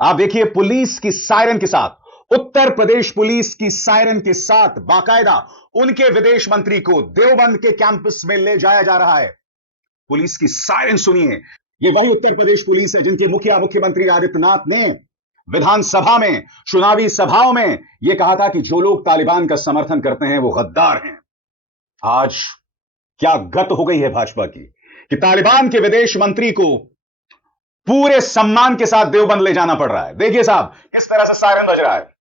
आप देखिए पुलिस की सायरन के साथ, उत्तर प्रदेश पुलिस की सायरन के साथ बाकायदा उनके विदेश मंत्री को देवबंद के कैंपस में ले जाया जा रहा है। पुलिस की सायरन सुनिए। ये वही उत्तर प्रदेश पुलिस है जिनके मुख्यमंत्री आदित्यनाथ ने विधानसभा में, चुनावी सभाओं में यह कहा था कि जो लोग तालिबान का समर्थन करते हैं वो गद्दार हैं। आज क्या गत हो गई है भाजपा की कि तालिबान के विदेश मंत्री को पूरे सम्मान के साथ देवबंद ले जाना पड़ रहा है। देखिए साहब, इस तरह से सायरन बज रहा है।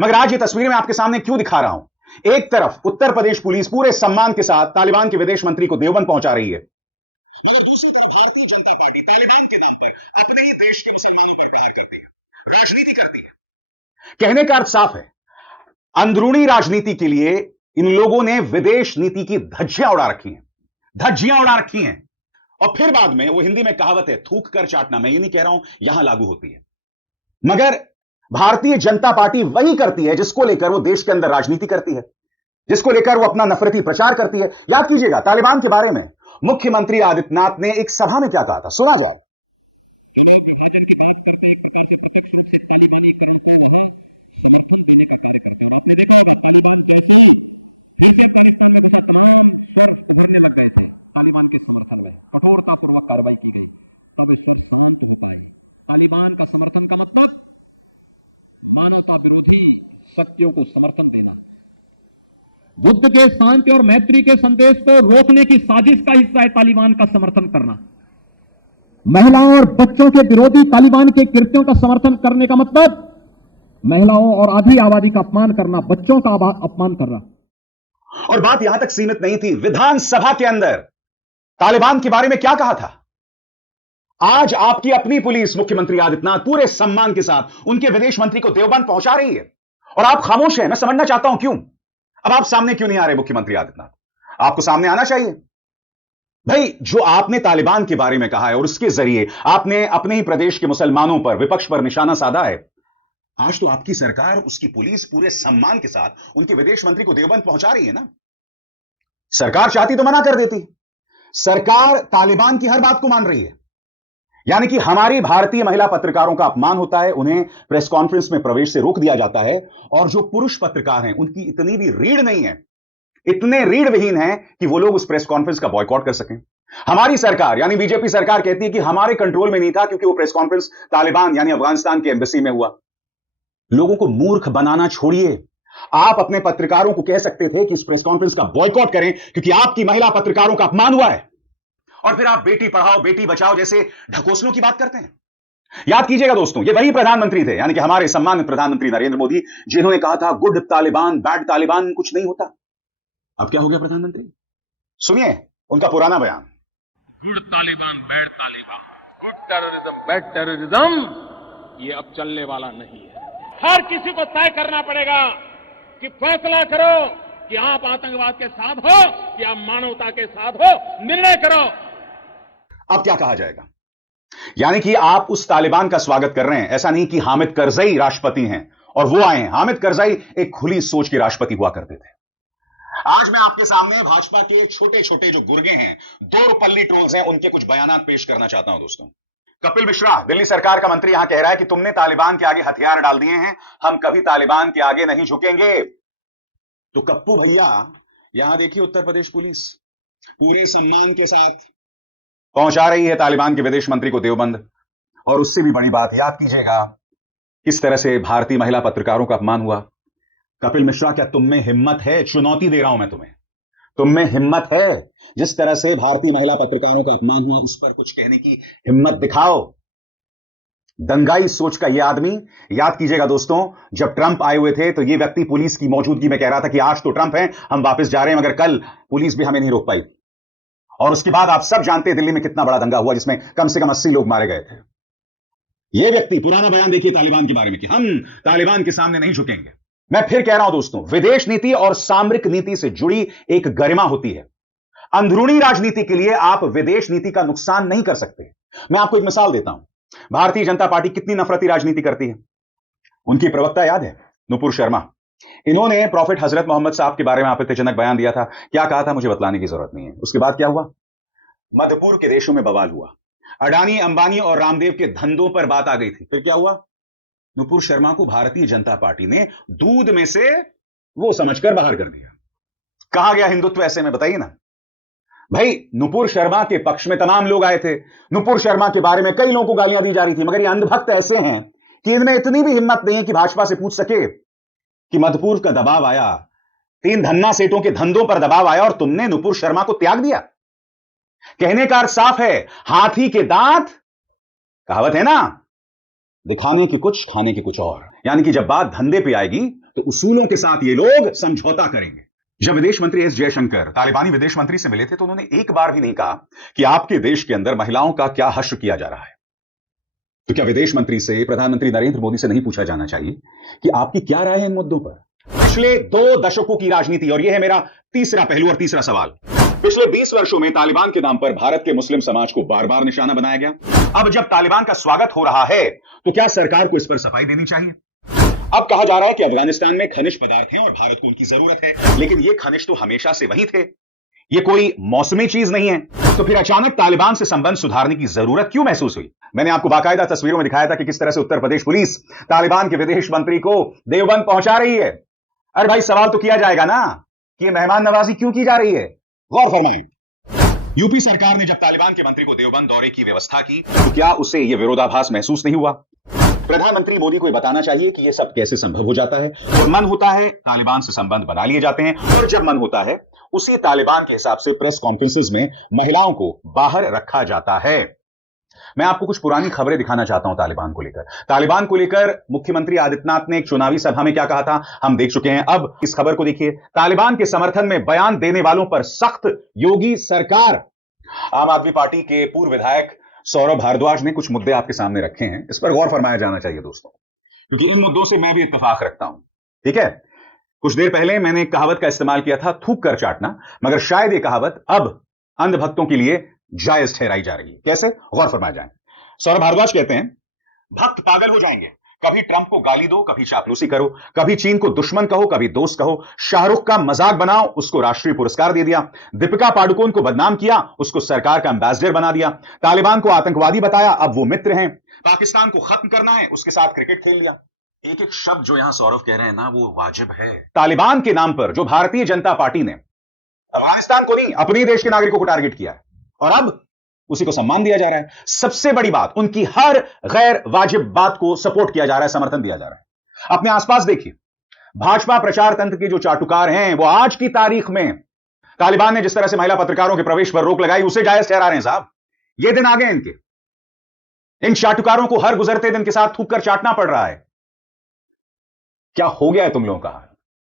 मगर आज ये तस्वीरें मैं आपके सामने क्यों दिखा रहा हूं? एक तरफ उत्तर प्रदेश पुलिस पूरे सम्मान के साथ तालिबान के विदेश मंत्री को देवबंद पहुंचा रही है, मगर दूसरी तरफ भारतीय जनता पार्टी तालिबान के नाम पर अपने ही देश के मुसलमानों पर प्रहार करती है, राजनीति करती है। कहने का अर्थ साफ है, अंदरूनी राजनीति के लिए इन लोगों ने विदेश नीति की धज्जियां उड़ा रखी हैं, धज्जियां उड़ा रखी हैं। और फिर बाद में वो हिंदी में कहावत है, थूक कर चाटना, मैं ये नहीं कह रहा हूं यहां लागू होती है, मगर भारतीय जनता पार्टी वही करती है जिसको लेकर वो देश के अंदर राजनीति करती है, जिसको लेकर वो अपना नफरती प्रचार करती है। याद कीजिएगा तालिबान के बारे में मुख्यमंत्री आदित्यनाथ ने एक सभा में क्या कहा था, सुना जाए। शक्तियों को समर्थन देना, बुद्ध के शांति और मैत्री के संदेश को रोकने की साजिश का हिस्सा है तालिबान का समर्थन करना। महिलाओं और बच्चों के विरोधी तालिबान के कृत्यों का समर्थन करने का मतलब महिलाओं और आधी आबादी का अपमान करना, बच्चों का अपमान करना। और बात यहां तक सीमित नहीं थी, विधानसभा के अंदर तालिबान के बारे में क्या कहा था। आज आपकी अपनी पुलिस मुख्यमंत्री आदित्यनाथ पूरे सम्मान के साथ उनके विदेश मंत्री को देवबंद पहुंचा रही है और आप खामोश हैं। मैं समझना चाहता हूं क्यों। अब आप सामने क्यों नहीं आ रहे मुख्यमंत्री आदित्यनाथ? आपको सामने आना चाहिए भाई। जो आपने तालिबान के बारे में कहा है और उसके जरिए आपने अपने ही प्रदेश के मुसलमानों पर, विपक्ष पर निशाना साधा है, आज तो आपकी सरकार, उसकी पुलिस पूरे सम्मान के साथ उनके विदेश मंत्री को देवबंद पहुंचा रही है ना। सरकार चाहती तो मना कर देती, सरकार तालिबान की हर बात को मान रही है। यानी कि हमारी भारतीय महिला पत्रकारों का अपमान होता है, उन्हें प्रेस कॉन्फ्रेंस में प्रवेश से रोक दिया जाता है, और जो पुरुष पत्रकार हैं उनकी इतनी भी रीढ़ नहीं है, इतने रीढ़ विहीन हैं कि वो लोग उस प्रेस कॉन्फ्रेंस का बॉयकॉट कर सकें। हमारी सरकार यानी बीजेपी सरकार कहती है कि हमारे कंट्रोल में नहीं था क्योंकि वो प्रेस कॉन्फ्रेंस तालिबान यानी अफगानिस्तान के एम्बेसी में हुआ। लोगों को मूर्ख बनाना छोड़िए। आप अपने पत्रकारों को कह सकते थे कि इस प्रेस कॉन्फ्रेंस का बॉयकॉट करें क्योंकि आपकी महिला पत्रकारों का अपमान हुआ है, और फिर आप बेटी पढ़ाओ बेटी बचाओ जैसे ढकोसलों की बात करते हैं। याद कीजिएगा दोस्तों, ये वही प्रधानमंत्री थे, यानी कि हमारे सम्मानित प्रधानमंत्री नरेंद्र मोदी, जिन्होंने कहा था गुड तालिबान बैड तालिबान कुछ नहीं होता। अब क्या हो गया प्रधानमंत्री? सुनिए उनका पुराना बयान। Good Taliban bad Taliban, good terrorism bad terrorism, ये अब चलने वाला नहीं है। हर किसी को तय करना पड़ेगा कि फैसला करो कि आप आतंकवाद के साथ हो कि आप मानवता के साथ हो, निर्णय करो। अब क्या कहा जाएगा? यानी कि आप उस तालिबान का स्वागत कर रहे हैं। ऐसा नहीं कि हामिद करजई राष्ट्रपति हैं और वो आए हैं। हामिद करजई एक खुली सोच के राष्ट्रपति हुआ करते थे। आज मैं आपके सामने भाजपा के छोटे छोटे जो गुर्गे हैं, दो रुपल्ली ट्रोल्स हैं, उनके कुछ बयानात पेश करना चाहता हूं दोस्तों। कपिल मिश्रा, दिल्ली सरकार का मंत्री, यहां कह रहा है कि तुमने तालिबान के आगे हथियार डाल दिए हैं, हम कभी तालिबान के आगे नहीं झुकेंगे। तो कप्पू भैया, यहां देखिए उत्तर प्रदेश पुलिस पूरे सम्मान के साथ पहुंचा रही है तालिबान के विदेश मंत्री को देवबंद। और उससे भी बड़ी बात, याद कीजिएगा किस तरह से भारतीय महिला पत्रकारों का अपमान हुआ। कपिल मिश्रा, क्या तुम में हिम्मत है? चुनौती दे रहा हूं मैं तुम्हें, तुम में हिम्मत है? जिस तरह से भारतीय महिला पत्रकारों का अपमान हुआ उस पर कुछ कहने की हिम्मत दिखाओ। दंगाई सोच का यह आदमी, याद कीजिएगा दोस्तों, जब ट्रंप आए हुए थे तो यह व्यक्ति पुलिस की मौजूदगी में कह रहा था कि आज तो ट्रंप है, हम वापस जा रहे हैं, मगर कल पुलिस भी हमें नहीं रोक पाई। और उसके बाद आप सब जानते हैं दिल्ली में कितना बड़ा दंगा हुआ जिसमें कम से कम 80 लोग मारे गए थे। यह व्यक्ति, पुराना बयान देखिए तालिबान के बारे में कि हम तालिबान के सामने नहीं झुकेंगे। मैं फिर कह रहा हूं दोस्तों, विदेश नीति और सामरिक नीति से जुड़ी एक गरिमा होती है। अंदरूनी राजनीति के लिए आप विदेश नीति का नुकसान नहीं कर सकते। मैं आपको एक मिसाल देता हूं। भारतीय जनता पार्टी कितनी नफरती राजनीति करती है। उनकी प्रवक्ता याद है, नुपुर शर्मा। इन्होंने प्रॉफिट हजरत मोहम्मद साहब के बारे में आपत्तिजनक बयान दिया था। क्या कहा था मुझे बतलाने की जरूरत नहीं है। उसके बाद क्या हुआ? मध्य पूर्व के देशों में बवाल हुआ। अडानी, अंबानी और रामदेव के धंधों पर बात आ गई थी। फिर क्या हुआ? नुपुर शर्मा को भारतीय जनता पार्टी ने दूध में से वो समझकर बाहर कर दिया। कहां गया हिंदुत्व ऐसे में, बताइए ना भाई। नुपुर शर्मा के पक्ष में तमाम लोग आए थे। नुपुर शर्मा के बारे में कई लोगों को गालियां दी जा रही थी, मगर ये अंधभक्त ऐसे हैं कि इनमें इतनी भी हिम्मत नहीं है कि भाजपा से पूछ सके कि मध्यपूर्व का दबाव आया, 3 धन्ना सेठों के धंधों पर दबाव आया और तुमने नुपुर शर्मा को त्याग दिया। कहने का अर्थ साफ है, हाथी के दांत, कहावत है ना, दिखाने की कुछ खाने की कुछ और। यानी कि जब बात धंधे पे आएगी तो उसूलों के साथ ये लोग समझौता करेंगे। जब विदेश मंत्री एस जयशंकर तालिबानी विदेश मंत्री से मिले थे तो उन्होंने एक बार भी नहीं कहा कि आपके देश के अंदर महिलाओं का क्या हश्र किया जा रहा है। तो क्या विदेश मंत्री से, प्रधानमंत्री नरेंद्र मोदी से नहीं पूछा जाना चाहिए कि आपकी क्या राय है इन मुद्दों पर? पिछले 2 दशकों की राजनीति, और यह है मेरा तीसरा पहलू और तीसरा सवाल। पिछले 20 वर्षों में तालिबान के नाम पर भारत के मुस्लिम समाज को बार बार निशाना बनाया गया। अब जब तालिबान का स्वागत हो रहा है तो क्या सरकार को इस पर सफाई देनी चाहिए? अब कहा जा रहा है कि अफगानिस्तान में खनिज पदार्थ हैं और भारत को उनकी जरूरत है, लेकिन ये खनिज तो हमेशा से वही थे, ये कोई मौसमी चीज नहीं है। तो फिर अचानक तालिबान से संबंध सुधारने की जरूरत क्यों महसूस हुई? मैंने आपको बाकायदा तस्वीरों में दिखाया था कि किस तरह से उत्तर प्रदेश पुलिस तालिबान के विदेश मंत्री को देवबंद पहुंचा रही है। अरे भाई, सवाल तो किया जाएगा ना कि मेहमान नवाजी क्यों की जा रही है? गौर फरमाएं। यूपी सरकार ने जब तालिबान के मंत्री को देवबंद दौरे की व्यवस्था की तो क्या उसे यह विरोधाभास महसूस नहीं हुआ? प्रधानमंत्री मोदी को बताना चाहिए कि यह सब कैसे संभव हो जाता है। जब मन होता है तालिबान से संबंध बना लिए जाते हैं, और जब मन होता है उसी तालिबान के हिसाब से प्रेस कॉन्फ्रेंसेस में महिलाओं को बाहर रखा जाता है। मैं आपको कुछ पुरानी खबरें दिखाना चाहता हूं तालिबान को लेकर। तालिबान को लेकर मुख्यमंत्री आदित्यनाथ ने एक चुनावी सभा में क्या कहा था, हम देख चुके हैं। अब इस खबर को देखिए। तालिबान के समर्थन में बयान देने वालों पर सख्त, योगी सरकार। आम आदमी पार्टी के पूर्व विधायक सौरभ भारद्वाज ने कुछ मुद्दे आपके सामने रखे हैं, इस पर गौर फरमाया जाना चाहिए दोस्तों, क्योंकि इन मुद्दों से मैं भी इत्तेफाक रखता हूं। ठीक है, कुछ देर पहले मैंने एक कहावत का इस्तेमाल किया था, थूक कर चाटना, मगर शायद यह कहावत अब अंधभक्तों के लिए जायज ठहराई जा रही है। कैसे? गौर फरमाया जाए। सौरभ भारद्वाज कहते हैं, भक्त पागल हो जाएंगे। कभी ट्रंप को गाली दो, कभी चापलूसी करो, कभी चीन को दुश्मन कहो, कभी दोस्त कहो। शाहरुख का मजाक बनाओ, उसको राष्ट्रीय पुरस्कार दे दिया। दीपिका पाडुकोन को बदनाम किया, उसको सरकार का एम्बेसडर बना दिया। तालिबान को आतंकवादी बताया, अब वो मित्र हैं। पाकिस्तान को खत्म करना है, उसके साथ क्रिकेट खेल लिया। एक एक शब्द जो यहां सौरभ कह रहे हैं ना, वो वाजिब है। तालिबान के नाम पर जो भारतीय जनता पार्टी ने अफगानिस्तान को नहीं, अपने देश के नागरिकों को टारगेट किया है, और अब उसी को सम्मान दिया जा रहा है। सबसे बड़ी बात, उनकी हर गैर वाजिब बात को सपोर्ट किया जा रहा है, समर्थन दिया जा रहा है। अपने आसपास देखिए, भाजपा प्रचार तंत्र के जो चाटुकार हैं, वो आज की तारीख में तालिबान ने जिस तरह से महिला पत्रकारों के प्रवेश पर रोक लगाई, उसे जायज ठहरा रहे हैं। साहब, ये दिन आ गए इनके। इन चाटुकारों को हर गुजरते दिन के साथ थूक कर चाटना पड़ रहा है। क्या हो गया है तुम लोगों का?